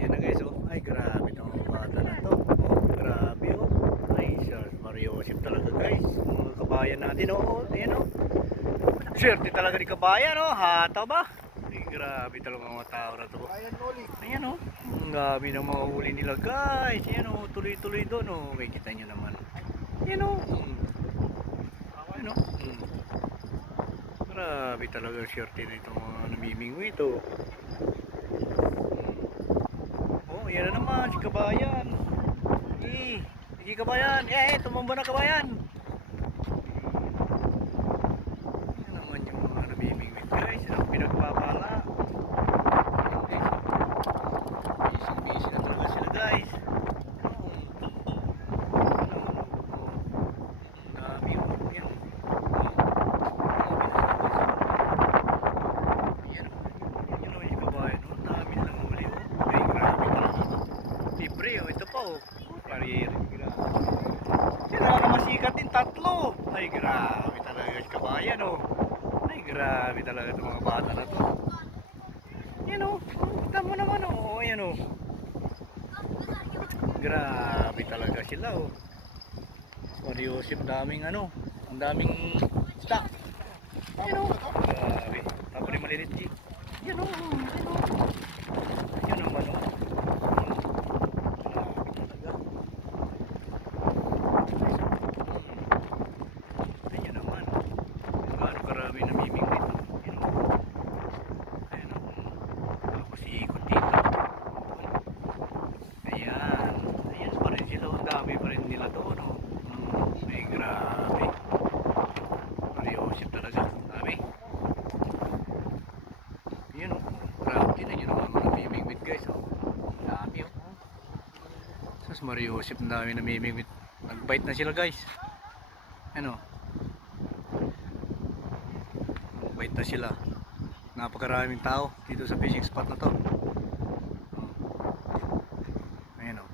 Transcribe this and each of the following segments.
Ayan na guys, oh. Ay, grabe itong bata na to. Oh, grabe, oh. Ay, Mario Joseph talaga guys. Mga kabayan natin, oh. Ayan, oh. Swerte talaga ni kabayan, oh. Hataw ba? Ay, grabe talaga mga tao na to. Ayan, oh. Ang dami ng mga huli nila guys. Ayan, oh. Tuloy-tuloy doon, oh. May kita nyo naman. Ayan, oh. Ayan, oh. Grabe talaga swerte na itong mga namimingwit, oh. Oh, yan na naman, si kabayan. Sige kabayan. Tumamba na kabayan. Yan naman yung mga namimingwit guys. Ang pinagpapala. Busy na talaga sila guys. Ang dami yung yan. Yan o yung kabayan. Ang dami lang muli o. Ay grabe talaga. Libre o. Ito pa o. Barrier. Sila na masikat din, tatlo. Ay grabe talaga si kabayan o. Ay grabe talaga itong mga bata na to. Yan o. Kita mo naman o. Ayan o. Grabe talaga sila o. Mario Joseph, daming ano. Ang daming isda. Yan o. Grabe. Tapos rin malilit G. Yan o. Yan naman o. Ayan naman. Gaano karami namimingwit. Ayan o. Ayan o. Tapos iikot dito. Ayan. Ayan pa rin sila. Ang dami pa rin nila doon o. Ay grabe. Mario Joseph talaga. Dami. Ayan o. Grabe. Tinan nyo naman mga namimingwit guys o. Ang dami o. Sas Mario Joseph, ang dami namimingwit. Nagbite na sila guys. Ano? Nagbite na sila. Napakaraming tao dito sa fishing spot na to. Ayan o.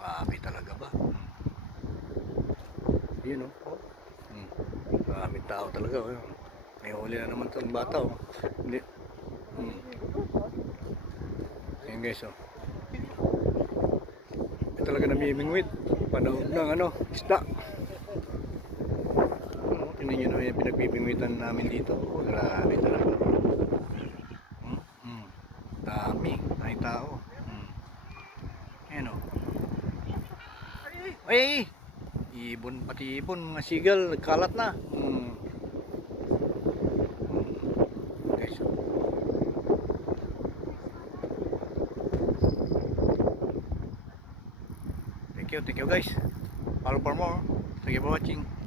Grabe talaga ba? Yun o. Maraming tao talaga. May huli na naman itong bata o. Hindi. Ayan guys o. Talaga namimingwit. Panahon ng ano, isda. Tingnan nyo na yung pinagbibingwitan namin dito. Grabe talaga. Dami. Ay tao. Ayan o. Ay! Ibon, pati ibon. Mga sigal. Nagkalat na. Guys. Thank you guys. Follow for more. Thank you for watching.